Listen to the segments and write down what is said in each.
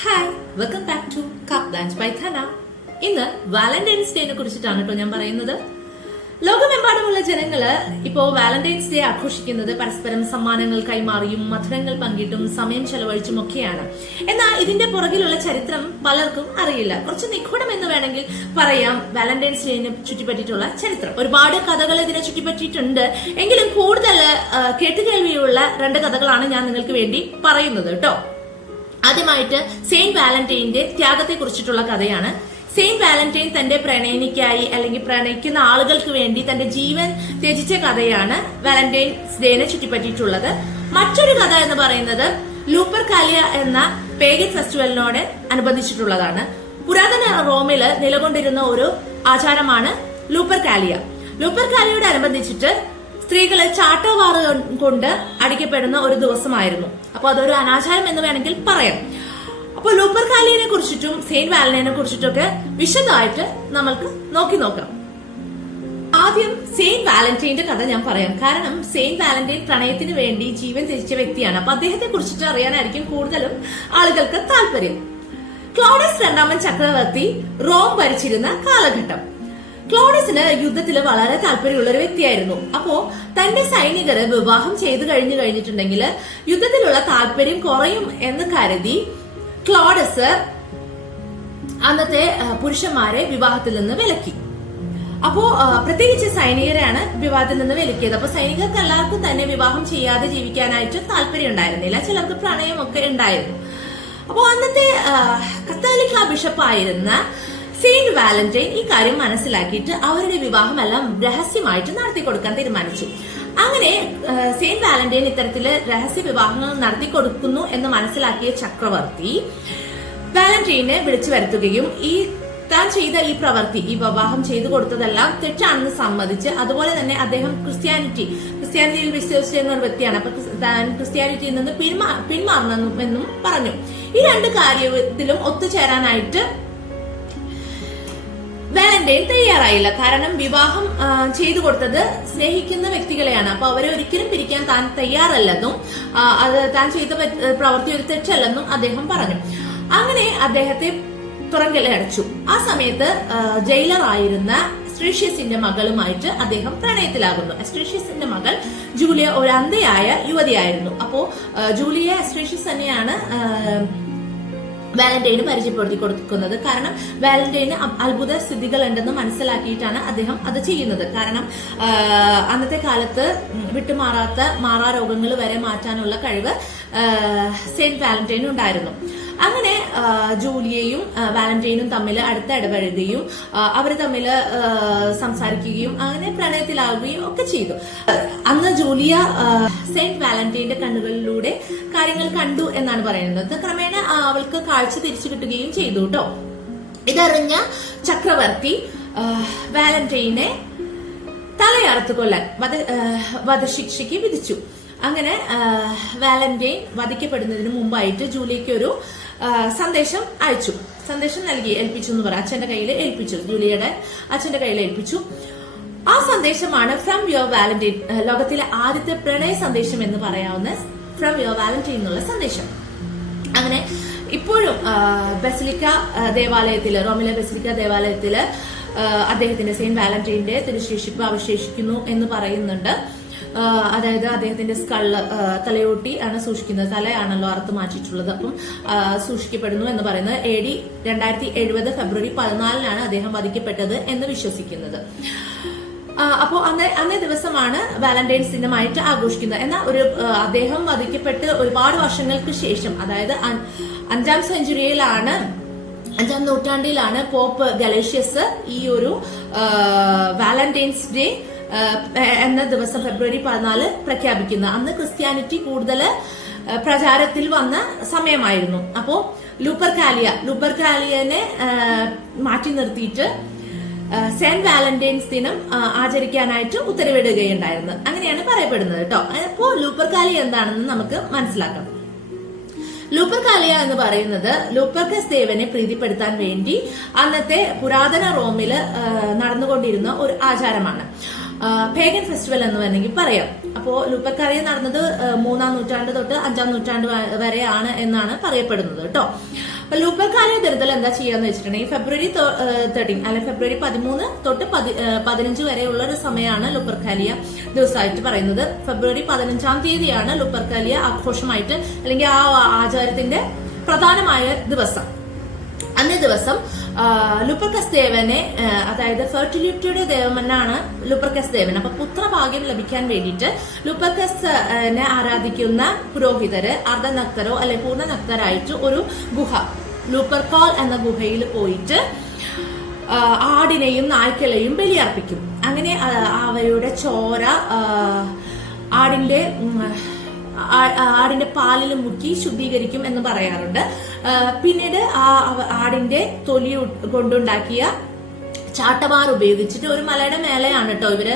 Hi welcome back to cup dance by Dhana ഇന്ന് Valentine's ഡേനെ കുറിച്ചിട്ടാണ് കേട്ടോ ഞാൻ പറയുന്നത്. ലോകമെമ്പാടുമുള്ള ജനങ്ങൾ ഇപ്പോ വാലന്റൈൻസ് ഡേ ആഘോഷിക്കുന്നത് പരസ്പരം സമ്മാനങ്ങൾ കൈമാറിയും മധുരങ്ങൾ പങ്കിട്ടും സമയം ചെലവഴിച്ചും ഒക്കെയാണ്. എന്നാൽ ഇതിന്റെ പുറകിലുള്ള ചരിത്രം പലർക്കും അറിയില്ല. കുറച്ച് നിഗൂഢം എന്ന് വേണമെങ്കിൽ പറയാം വാലന്റൈൻസ് ഡേനെ ചുറ്റിപ്പറ്റിയിട്ടുള്ള ചരിത്രം. ഒരുപാട് കഥകൾ ഇതിനെ ചുറ്റിപ്പറ്റിയിട്ടുണ്ട്. എങ്കിലും കൂടുതൽ കേട്ടുകേൾവിയുള്ള രണ്ട് കഥകളാണ് ഞാൻ നിങ്ങൾക്ക് വേണ്ടി പറയുന്നത് കേട്ടോ ആദ്യമായിട്ട് സെയിന്റ് വാലന്റൈന്റെ ത്യാഗത്തെ കുറിച്ചിട്ടുള്ള കഥയാണ്. സെയിന്റ് വാലന്റൈൻ തന്റെ പ്രണയിനിക്കായി അല്ലെങ്കിൽ പ്രണയിക്കുന്ന ആളുകൾക്ക് വേണ്ടി തന്റെ ജീവൻ ത്യജിച്ച കഥയാണ് വാലന്റൈൻസ് ഡേനെ ചുറ്റിപ്പറ്റിയിട്ടുള്ളത്. മറ്റൊരു കഥ എന്ന് പറയുന്നത് ലൂപ്പർ കാലിയ എന്ന പേഗൻ ഫെസ്റ്റിവലിനോട് അനുബന്ധിച്ചിട്ടുള്ളതാണ്. പുരാതന റോമിൽ നിലകൊണ്ടിരുന്ന ഒരു ആചാരമാണ് ലൂപ്പർ കാലിയ. ലൂപ്പർ കാലിയോട് അനുബന്ധിച്ചിട്ട് സ്ത്രീകൾ ചാട്ടവാറ് കൊണ്ട് അടിക്കപ്പെടുന്ന ഒരു ദിവസമായിരുന്നു. അപ്പൊ അതൊരു അനാചാരം എന്ന് വേണമെങ്കിൽ പറയാം. അപ്പൊ ലൂപ്പർ കാലിയനെ കുറിച്ചിട്ടും സെയിൻ വാലനെ കുറിച്ചിട്ടൊക്കെ വിശദമായിട്ട് നമ്മൾക്ക് നോക്കി നോക്കാം. ആദ്യം സെയിന്റ് വാലന്റൈന്റെ കഥ ഞാൻ പറയാം. കാരണം സെയിന്റ് വാലന്റൈൻ പ്രണയത്തിന് വേണ്ടി ജീവൻ ത്യജിച്ച വ്യക്തിയാണ്. അപ്പൊ അദ്ദേഹത്തെ കുറിച്ചിട്ട് അറിയാനായിരിക്കും കൂടുതലും ആളുകൾക്ക് താല്പര്യം. ക്ലോഡസ് രണ്ടാമൻ ചക്രവർത്തി റോം ഭരിച്ചിരുന്ന കാലഘട്ടം. ക്ലോഡസിന് യുദ്ധത്തിൽ വളരെ താല്പര്യമുള്ള ഒരു വ്യക്തിയായിരുന്നു. അപ്പോ തന്റെ സൈനികരെ വിവാഹം ചെയ്തു കഴിഞ്ഞു കഴിഞ്ഞിട്ടുണ്ടെങ്കിൽ യുദ്ധത്തിലുള്ള താല്പര്യം കുറയും എന്ന് കരുതി ക്ലോഡസ് അന്നത്തെ പുരുഷന്മാരെ വിവാഹത്തിൽ നിന്ന് വിലക്കി. അപ്പോ പ്രത്യേകിച്ച് സൈനികരെയാണ് വിവാഹത്തിൽ നിന്ന് വിലക്കിയത്. അപ്പൊ സൈനികർക്ക് എല്ലാവർക്കും തന്നെ വിവാഹം ചെയ്യാതെ ജീവിക്കാനായിട്ട് താല്പര്യം ഉണ്ടായിരുന്നില്ല. ചിലർക്ക് പ്രണയമൊക്കെ ഉണ്ടായിരുന്നു. അപ്പോ അന്നത്തെ കത്തോലിക്ക ബിഷപ്പായിരുന്ന സെയിന്റ് വാലന്റൈൻ ഈ കാര്യം മനസ്സിലാക്കിയിട്ട് അവരുടെ വിവാഹമെല്ലാം രഹസ്യമായിട്ട് നടത്തി കൊടുക്കാൻ തീരുമാനിച്ചു. അങ്ങനെ സെയിന്റ് വാലന്റൈൻ ഇത്തരത്തിൽ രഹസ്യ വിവാഹങ്ങൾ നടത്തി കൊടുക്കുന്നു എന്ന് മനസ്സിലാക്കിയ ചക്രവർത്തി വാലന്റൈനെ വിളിച്ചു വരുത്തുകയും ഈ താൻ ചെയ്ത ഈ പ്രവൃത്തി ഈ വിവാഹം ചെയ്തു കൊടുത്തതെല്ലാം തെറ്റാണെന്ന് സമ്മതിച്ച് അതുപോലെ തന്നെ അദ്ദേഹം ക്രിസ്ത്യാനിറ്റി ക്രിസ്ത്യാനിറ്റിയിൽ വിശ്വസിച്ചിരുന്ന ഒരു വ്യക്തിയാണ്. അപ്പൊ താൻ ക്രിസ്ത്യാനിറ്റിയിൽ നിന്ന് പിന്മാ പിന്മാറണമെന്നും പറഞ്ഞു. ഈ രണ്ട് കാര്യത്തിലും ഒത്തുചേരാനായിട്ട് വാലന്റൈൻ തയ്യാറായില്ല. കാരണം വിവാഹം ചെയ്തു കൊടുത്തത് സ്നേഹിക്കുന്ന വ്യക്തികളെയാണ്. അപ്പൊ അവരെ ഒരിക്കലും പിരിക്കാൻ താൻ തയ്യാറല്ലെന്നും അത് താൻ ചെയ്ത പ്രവൃത്തി ഒരു തെറ്റല്ലെന്നും അദ്ദേഹം പറഞ്ഞു. അങ്ങനെ അദ്ദേഹത്തെ തുറങ്കലടച്ചു ആ സമയത്ത് ജയിലറായിരുന്ന അസ്ട്രീഷ്യസിന്റെ മകളുമായിട്ട് അദ്ദേഹം പ്രണയത്തിലാകുന്നു. അസ്ട്രീഷ്യസിന്റെ മകൾ ജൂലിയ ഒരു അന്ധയായ യുവതിയായിരുന്നു. അപ്പോ ജൂലിയ അസ്ട്രീഷ്യസ് തന്നെയാണ് വാലന്റൈന് പരിചയപ്പെടുത്തി കൊടുക്കുന്നത്. കാരണം വാലന്റൈന് അത്ഭുത സ്ഥിതികൾ ഉണ്ടെന്ന് മനസ്സിലാക്കിയിട്ടാണ് അദ്ദേഹം അത് ചെയ്യുന്നത്. കാരണം അന്നത്തെ കാലത്ത് വിട്ടുമാറാത്ത മാറാ രോഗങ്ങൾ വരെ മാറ്റാനുള്ള കഴിവ് സെയിന്റ് വാലന്റൈൻ ഉണ്ടായിരുന്നു. അങ്ങനെ ജൂലിയയും വാലന്റൈനും തമ്മിൽ അടുത്ത ഇടപഴകുകയും അവർ തമ്മിൽ സംസാരിക്കുകയും അങ്ങനെ പ്രണയത്തിലാവുകയും ഒക്കെ ചെയ്തു. അന്ന് ജൂലിയ സെന്റ് വാലന്റൈന്റെ കണ്ണുകളിലൂടെ കാര്യങ്ങൾ കണ്ടു എന്നാണ് പറയുന്നത്. ക്രമേണ അവൾക്ക് കാഴ്ച തിരിച്ചു കിട്ടുകയും ചെയ്തു കേട്ടോ ഇതറിഞ്ഞ ചക്രവർത്തി വാലന്റൈനെ തലയറുത്ത് കൊല്ലാൻ വധ വധശിക്ഷയ്ക്ക് വിധിച്ചു. അങ്ങനെ വാലന്റൈൻ വധിക്കപ്പെടുന്നതിന് മുമ്പായിട്ട് ജൂലിയയ്ക്ക് ഒരു സന്ദേശം അയച്ചു. സന്ദേശം നൽകി ഏൽപ്പിച്ചു എന്ന് പറയാം അച്ഛന്റെ കയ്യിൽ ഏൽപ്പിച്ചു. ജൂലിയുടെ അച്ഛന്റെ കയ്യിൽ ഏൽപ്പിച്ചു. ആ സന്ദേശമാണ് ഫ്രം യുവർ വാലന്റൈൻ ലോകത്തിലെ ആദ്യത്തെ പ്രണയ സന്ദേശം എന്ന് പറയാവുന്ന ഫ്രം യുവർ വാലന്റൈൻ എന്നുള്ള സന്ദേശം. അങ്ങനെ ഇപ്പോഴും ബസിലിക്ക ദേവാലയത്തിൽ റോമിലെ ബസിലിക്ക ദേവാലയത്തിൽ അദ്ദേഹത്തിന്റെ സെയിന്റ് വാലന്റൈന്റെ തിരുശേഷിപ്പ് അവശേഷിക്കുന്നു എന്ന് പറയുന്നുണ്ട്. അതായത് അദ്ദേഹത്തിന്റെ സ്കൾ തലയോട്ടി ആണ് സൂക്ഷിക്കുന്നത്. തലയാണല്ലോ അറുത്ത് മാറ്റിയിട്ടുള്ളത്. അപ്പം സൂക്ഷിക്കപ്പെടുന്നു എന്ന് പറയുന്നത്. എ ഡി രണ്ടായിരത്തി എഴുപത് ഫെബ്രുവരി പതിനാലിനാണ് അദ്ദേഹം വധിക്കപ്പെട്ടത് എന്ന് വിശ്വസിക്കുന്നത്. ആ, അപ്പോ അന്നേ അന്നേ ദിവസമാണ് വാലന്റൈൻസ് ദിനമായിട്ട് ആഘോഷിക്കുന്നത്. എന്നാൽ ഒരു അദ്ദേഹം വധിക്കപ്പെട്ട് ഒരുപാട് വർഷങ്ങൾക്ക് ശേഷം അതായത് അഞ്ചാം സെഞ്ചുറിയിലാണ് അഞ്ചാം നൂറ്റാണ്ടിലാണ് പോപ്പ് ഗലേഷ്യസ് ഈ ഒരു വാലന്റൈൻസ് ഡേ എന്ന ദിവസം ഫെബ്രുവരി പതിനാല് പ്രഖ്യാപിക്കുന്നത് അന്ന് ക്രിസ്ത്യാനിറ്റി കൂടുതൽ പ്രചാരത്തിൽ വന്ന സമയമായിരുന്നു. അപ്പോ ലൂപ്പർ കാലിയ ലൂപ്പർ കാലിയനെ മാറ്റി നിർത്തിയിട്ട് സെന്റ് വാലന്റൈൻസ് ദിനം ആചരിക്കാനായിട്ട് ഉത്തരവിടുകയുണ്ടായിരുന്നു. അങ്ങനെയാണ് പറയപ്പെടുന്നത് കേട്ടോ. അപ്പോ ലൂപ്പർ കാലിയ എന്താണെന്ന് നമുക്ക് മനസ്സിലാക്കാം. ലൂപ്പർ കാലിയ എന്ന് പറയുന്നത് ലൂപ്പർക്കസ് ദേവനെ പ്രീതിപ്പെടുത്താൻ വേണ്ടി അന്നത്തെ പുരാതന റോമിൽ ആ, നടന്നുകൊണ്ടിരുന്ന ഒരു ആചാരമാണ്. പേഗൻ ഫെസ്റ്റിവൽ എന്ന് വേണമെങ്കിൽ പറയാം. അപ്പോ ലുപ്പക്കറിയ നടന്നത് മൂന്നാം നൂറ്റാണ്ട് തൊട്ട് അഞ്ചാം നൂറ്റാണ്ട് വരെയാണ് എന്നാണ് പറയപ്പെടുന്നത് കേട്ടോ. അപ്പൊ ലൂപ്പർക്കാലിയ ദരിദ്രം എന്താ ചെയ്യാന്ന് വെച്ചിട്ടുണ്ടെങ്കിൽ ഫെബ്രുവരി തേർട്ടീൻ അല്ലെ ഫെബ്രുവരി പതിമൂന്ന് തൊട്ട് പതിനഞ്ച് വരെയുള്ള ഒരു സമയമാണ് ലുപ്പർക്കാലിയ ദിവസമായിട്ട് പറയുന്നത്. ഫെബ്രുവരി പതിനഞ്ചാം തീയതിയാണ് ലുപ്പർക്കാലിയ ആഘോഷമായിട്ട് അല്ലെങ്കിൽ ആ ആചാരത്തിന്റെ പ്രധാനമായ ദിവസം. അന്നേ ദിവസം ആ, ദേവനെ അതായത് ഫെർട്ടിലിറ്റിയുടെ ദേവനാണ് ലുപ്പർക്കസ് ദേവൻ. അപ്പൊ പുത്രഭാഗ്യം ലഭിക്കാൻ വേണ്ടിയിട്ട് ലുപ്പക്കസിനെ ആരാധിക്കുന്ന പുരോഹിതര് അർദ്ധനക്തരോ അല്ലെ പൂർണനക്തരായിട്ട് ഒരു ഗുഹ ലൂപ്പർകോൾ എന്ന ഗുഹയിൽ പോയിട്ട് ആടിനെയും നായ്ക്കളെയും ബലിയർപ്പിക്കും. അങ്ങനെ അവയുടെ ചോര ആടിന്റെ ആടിന്റെ പാലിൽ മുക്കി ശുദ്ധീകരിക്കും എന്ന് പറയാറുണ്ട്. പിന്നീട് ആ ആടിന്റെ തൊലി കൊണ്ടുണ്ടാക്കിയ ചാട്ടവാർ ഉപയോഗിച്ചിട്ട് ഒരു മലയുടെ മേലെയാണ് കേട്ടോ ഇവർ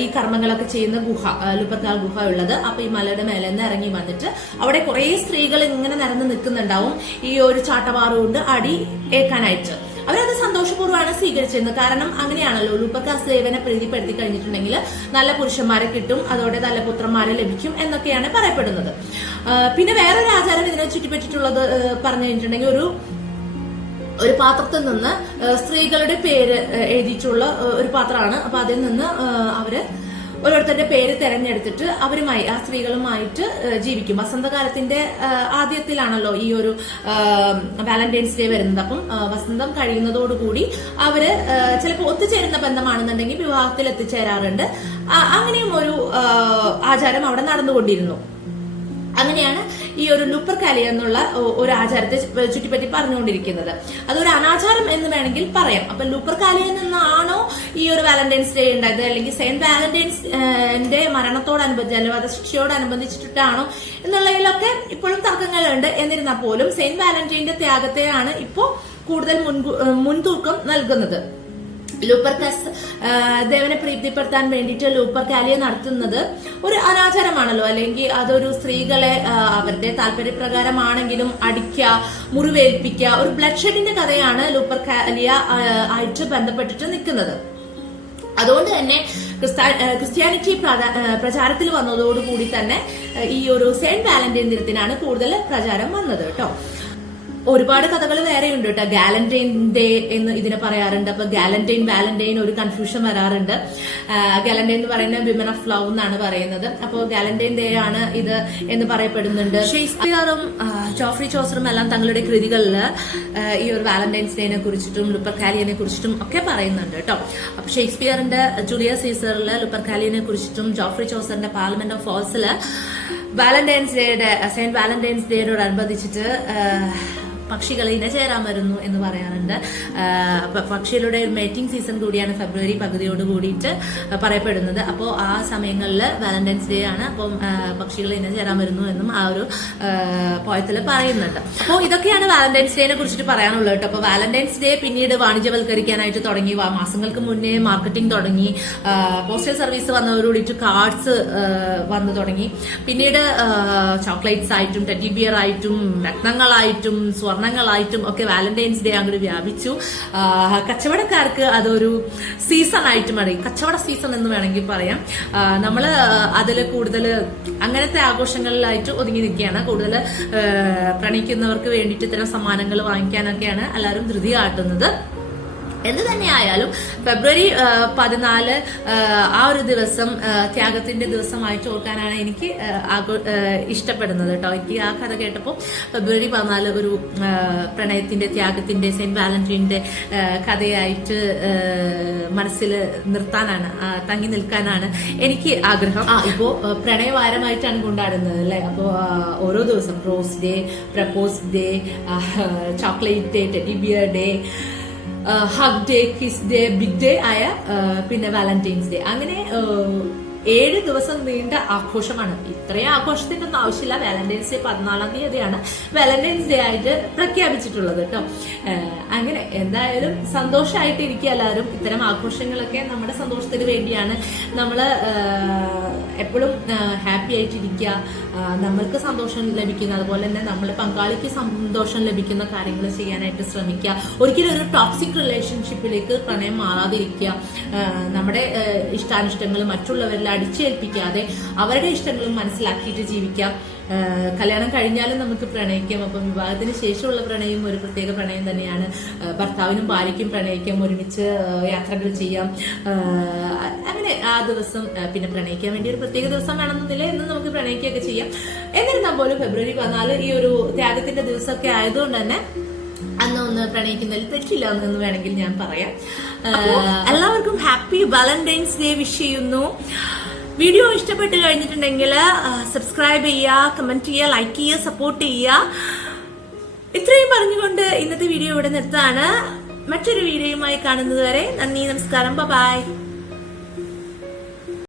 ഈ കർമ്മങ്ങളൊക്കെ ചെയ്യുന്ന ഗുഹ ലുപ്പത്താൽ ഗുഹ ഉള്ളത്. അപ്പൊ ഈ മലയുടെ മേലെ നിന്ന് ഇറങ്ങി വന്നിട്ട് അവിടെ കുറെ സ്ത്രീകൾ ഇങ്ങനെ നിരന്ന് നിൽക്കുന്നുണ്ടാവും. ഈ ഒരു ചാട്ടമാർ കൊണ്ട് അടി ഏക്കാനായിട്ട് അവരത് സന്തോഷപൂർവമാണ് സ്വീകരിച്ചിരുന്നത്. കാരണം അങ്ങനെയാണല്ലോ ലൂപ്പക്കാസ് ദേവനെ പ്രീതിപ്പെടുത്തി കഴിഞ്ഞിട്ടുണ്ടെങ്കിൽ നല്ല പുരുഷന്മാരെ കിട്ടും അതോടെ നല്ല പുത്രന്മാരെ ലഭിക്കും എന്നൊക്കെയാണ് പറയപ്പെടുന്നത്. പിന്നെ വേറൊരു ആചാരം ഇതിനെ ചുറ്റിപ്പറ്റിട്ടുള്ളത് പറഞ്ഞു കഴിഞ്ഞിട്ടുണ്ടെങ്കിൽ ഒരു ഒരു പാത്രത്തിൽ നിന്ന് സ്ത്രീകളുടെ പേര് എഴുതിയിട്ടുള്ള ഒരു പാത്രമാണ്. അപ്പൊ അതിൽ നിന്ന് അവർ ഓരോരുത്തരുടെ പേര് തെരഞ്ഞെടുത്തിട്ട് അവരുമായി ആ സ്ത്രീകളുമായിട്ട് ജീവിക്കും. വസന്തകാലത്തിന്റെ ആദ്യത്തിലാണല്ലോ ഈ ഒരു വാലന്റൈൻസ് ഡേ വരുന്നത്. അപ്പം വസന്തം കഴിയുന്നതോടുകൂടി അവർ ചിലപ്പോൾ ഒത്തുചേരുന്ന ബന്ധമാണെന്നുണ്ടെങ്കിൽ വിവാഹത്തിൽ എത്തിച്ചേരാറുണ്ട്. അങ്ങനെയും ഒരു ആചാരം അവിടെ നടന്നുകൊണ്ടിരുന്നു. അങ്ങനെയാണ് ഈ ഒരു ലുപ്പർ കലി എന്നുള്ള ഒരു ആചാരത്തെ ചുറ്റിപ്പറ്റി പറഞ്ഞുകൊണ്ടിരിക്കുന്നത്. അതൊരു അനാചാരം എന്ന് വേണമെങ്കിൽ പറയാം. അപ്പൊ ലുപ്പർ കാലിയിൽ നിന്നാണോ ഈ ഒരു വാലന്റൈൻസ് ഡേ ഉണ്ടായത്? അല്ലെങ്കിൽ സെയിന്റ് വാലന്റൈൻസ് ഡേ മരണത്തോടനുബന്ധിച്ച് അല്ലെങ്കിൽ വധശിക്ഷയോടനുബന്ധിച്ചിട്ടാണോ എന്നുള്ളതിലൊക്കെ ഇപ്പോഴും തർക്കങ്ങളുണ്ട്. എന്നിരുന്നാൽ പോലും സെയിന്റ് വാലന്റൈന്റെ ത്യാഗത്തെയാണ് ഇപ്പോൾ കൂടുതൽ മുൻതൂക്കം നൽകുന്നത്. ലൂപ്പർക്കസ് കസ് ദേവനെ പ്രീതിപ്പെടുത്താൻ വേണ്ടിയിട്ട് ലൂപ്പർ കാലിയെ നടത്തുന്നത് ഒരു അനാചാരമാണല്ലോ. അല്ലെങ്കിൽ അതൊരു സ്ത്രീകളെ അവരുടെ താല്പര്യപ്രകാരമാണെങ്കിലും അടിക്കുക മുറിവേൽപ്പിക്കുക ഒരു ബ്ലഡ് ഷെഡിന്റെ കഥയാണ് ലൂപ്പർ കാലിയ ആയിട്ട് ബന്ധപ്പെട്ടിട്ട് നിൽക്കുന്നത്. അതുകൊണ്ട് തന്നെ ക്രിസ്ത്യാനിറ്റി പ്രചാ- പ്രചാരത്തിൽ വന്നതോടുകൂടി തന്നെ ഈ ഒരു സെന്റ് വാലന്റൈൻ ദിനത്തിനാണ് കൂടുതൽ പ്രചാരം വന്നത് കേട്ടോ. ഒരുപാട് കഥകൾ വേറെയുണ്ട് കേട്ടോ. ഗാലന്റൈൻ ഡേ എന്ന് ഇതിനെ പറയാറുണ്ട്. അപ്പൊ ഗാലന്റൈൻ വാലന്റൈൻ ഒരു കൺഫ്യൂഷൻ വരാറുണ്ട്. ഗാലന്റൈൻ എന്ന് പറയുന്നത് വിമൻ ഓഫ് ലവ് എന്നാണ് പറയുന്നത്. അപ്പോൾ ഗാലന്റൈൻ ഡേ ആണ് ഇത് എന്ന് പറയപ്പെടുന്നുണ്ട്. ഷേക്സ്പിയറും ജോഫ്രി ചോസറും എല്ലാം തങ്ങളുടെ കൃതികളിൽ ഈ ഒരു വാലന്റൈൻസ് ഡേനെ കുറിച്ചിട്ടും ലുപ്പർക്കാലിയനെ കുറിച്ചിട്ടും ഒക്കെ പറയുന്നുണ്ട് കേട്ടോ. അപ്പൊ ഷേക്സ്പിയറിന്റെ ജൂലിയ സീസറിൽ ലുപ്പർക്കാലിയനെ കുറിച്ചിട്ടും ജോഫ്രി ചോസറിന്റെ പാർലമെന്റ് ഓഫ് ഫോൾസിൽ വാലന്റൈൻസ് ഡേയുടെ സെയിന്റ് വാലന്റൈൻസ് ഡേയോടനുബന്ധിച്ചിട്ട് പക്ഷികൾ ഇണചേരാൻ വരുന്നു എന്ന് പറയാറുണ്ട്. പക്ഷികളുടെ ഒരു സീസൺ കൂടിയാണ് ഫെബ്രുവരി പകുതിയോട് കൂടിയിട്ട് പറയപ്പെടുന്നത്. അപ്പോൾ ആ സമയങ്ങളിൽ വാലന്റൈൻസ് ഡേ ആണ്. അപ്പം ആ, പക്ഷികൾ ഇണചേരാൻ വരുന്നു എന്നും ആ ഒരു പോയത്തിൽ പറയുന്നുണ്ട്. അപ്പോൾ ഇതൊക്കെയാണ് വാലന്റൈൻസ് ഡേനെ കുറിച്ചിട്ട് പറയാനുള്ളത് കേട്ടോ. അപ്പോൾ വാലന്റൈൻസ് ഡേ പിന്നീട് വാണിജ്യവൽക്കരിക്കാനായിട്ട് തുടങ്ങി. മാസങ്ങൾക്ക് മുന്നേ മാർക്കറ്റിംഗ് തുടങ്ങി. പോസ്റ്റൽ സർവീസ് വന്നവരോടിട്ട് കാർഡ്സ് വന്നു തുടങ്ങി. പിന്നീട് ചോക്ലേറ്റ്സ് ആയിട്ടും ടെഡി ബിയർ ആയിട്ടും രത്നങ്ങളായിട്ടും സ്വർണങ്ങളായിട്ടും ഒക്കെ വാലന്റൈൻസ് ഡേ അങ്ങോട്ട് വ്യാപിച്ചു. കച്ചവടക്കാർക്ക് അതൊരു സീസൺ ആയിട്ട് അറിയും. കച്ചവട സീസൺ എന്ന് വേണമെങ്കിൽ പറയാം. നമ്മൾ അതിൽ കൂടുതൽ അങ്ങനത്തെ ആഘോഷങ്ങളിലായിട്ട് ഒതുങ്ങി നിൽക്കുകയാണ്. കൂടുതൽ പ്രണയിക്കുന്നവർക്ക് വേണ്ടിയിട്ട് ഇത്തരം സമ്മാനങ്ങൾ വാങ്ങിക്കാനൊക്കെയാണ് എല്ലാവരും ധൃതി കാട്ടുന്നത് എന്ത് തന്നെയായാലും ഫെബ്രുവരി പതിനാല് ആ, ഒരു ദിവസം ത്യാഗത്തിന്റെ ദിവസമായിട്ട് ഓർക്കാനാണ് എനിക്ക് ഇഷ്ടപ്പെടുന്നത് കേട്ടോ. എനിക്ക് ആ കഥ കേട്ടപ്പോൾ ഫെബ്രുവരി പതിനാല് ഒരു പ്രണയത്തിന്റെ ത്യാഗത്തിന്റെ സെന്റ് വാലന്റൈന്റെ കഥയായിട്ട് മനസ്സിൽ നിർത്താനാണ് തങ്ങി നിൽക്കാനാണ് എനിക്ക് ആഗ്രഹം. ഇപ്പോ പ്രണയവാരമായിട്ടാണ് കൊണ്ടാടുന്നത് അല്ലെ? അപ്പോൾ ഓരോ ദിവസം rose day propose day chocolate day teddy bear day hug day kiss day big day ആയ പിന്നെ വാലന്റൈൻസ് ഡേ അങ്ങനെ ഏഴ് ദിവസം നീണ്ട ആഘോഷമാണ്. ഇത്രയും ആഘോഷത്തിന്റെ ഒന്നും ആവശ്യമില്ല. വാലന്റൈൻസ് ഡേ പതിനാലാം തീയതിയാണ് വാലന്റൈൻസ് ഡേ ആയിട്ട് പ്രഖ്യാപിച്ചിട്ടുള്ളത് കേട്ടോ. അങ്ങനെ എന്തായാലും സന്തോഷമായിട്ട് ഇരിക്കുക എല്ലാവരും. ഇത്തരം ആഘോഷങ്ങളൊക്കെ നമ്മുടെ സന്തോഷത്തിന് വേണ്ടിയാണ്. നമ്മൾ എപ്പോഴും ഹാപ്പി ആയിട്ടിരിക്കുക നമ്മൾക്ക് സന്തോഷം ലഭിക്കുന്ന അതുപോലെ തന്നെ നമ്മൾ പങ്കാളിക്ക് സന്തോഷം ലഭിക്കുന്ന കാര്യങ്ങൾ ചെയ്യാനായിട്ട് ശ്രമിക്കുക. ഒരിക്കലും ഒരു ടോക്സിക് റിലേഷൻഷിപ്പിലേക്ക് പ്രണയം മാറാതിരിക്കുക. നമ്മുടെ ഇഷ്ടാനിഷ്ടങ്ങൾ മറ്റുള്ളവരിൽ അടിച്ചേൽപ്പിക്കാതെ അവരുടെ ഇഷ്ടങ്ങളും മനസ്സിലാക്കിയിട്ട് ജീവിക്കുക. ആ, കല്യാണം കഴിഞ്ഞാലും നമുക്ക് പ്രണയിക്കാം. അപ്പം വിവാഹത്തിന് ശേഷമുള്ള പ്രണയം ഒരു പ്രത്യേക പ്രണയം തന്നെയാണ്. ഭർത്താവിനും ഭാര്യയ്ക്കും പ്രണയിക്കാം. ഒരുമിച്ച് യാത്രകൾ ചെയ്യാം. അങ്ങനെ ആ ദിവസം പിന്നെ പ്രണയിക്കാൻ വേണ്ടി ഒരു പ്രത്യേക ദിവസം വേണമെന്നില്ല എന്ന് നമുക്ക് പ്രണയിക്കുകയൊക്കെ ചെയ്യാം. എന്നിരുന്നാൽ പോലും ഫെബ്രുവരി പതിനാല് ഈ ഒരു ത്യാഗത്തിന്റെ ദിവസമൊക്കെ ആയതുകൊണ്ട് തന്നെ അന്ന് ഒന്ന് പ്രണയിക്കുന്നതിൽ തെറ്റില്ല എന്ന് വേണമെങ്കിൽ ഞാൻ പറയാം. എല്ലാവർക്കും ഹാപ്പി വാലന്റൈൻസ് ഡേ വിഷ് ചെയ്യുന്നു. വീഡിയോ ഇഷ്ടപ്പെട്ട് കഴിഞ്ഞിട്ടുണ്ടെങ്കിൽ സബ്സ്ക്രൈബ് ചെയ്യുക കമന്റ് ചെയ്യുക ലൈക്ക് ചെയ്യുക സപ്പോർട്ട് ചെയ്യുക. ഇത്രയും പറഞ്ഞുകൊണ്ട് ഇന്നത്തെ വീഡിയോ ഇവിടെ നിർത്താണ് മറ്റൊരു വീഡിയോയുമായി കാണുന്നത് വരെ നന്ദി നമസ്കാരം. ബൈ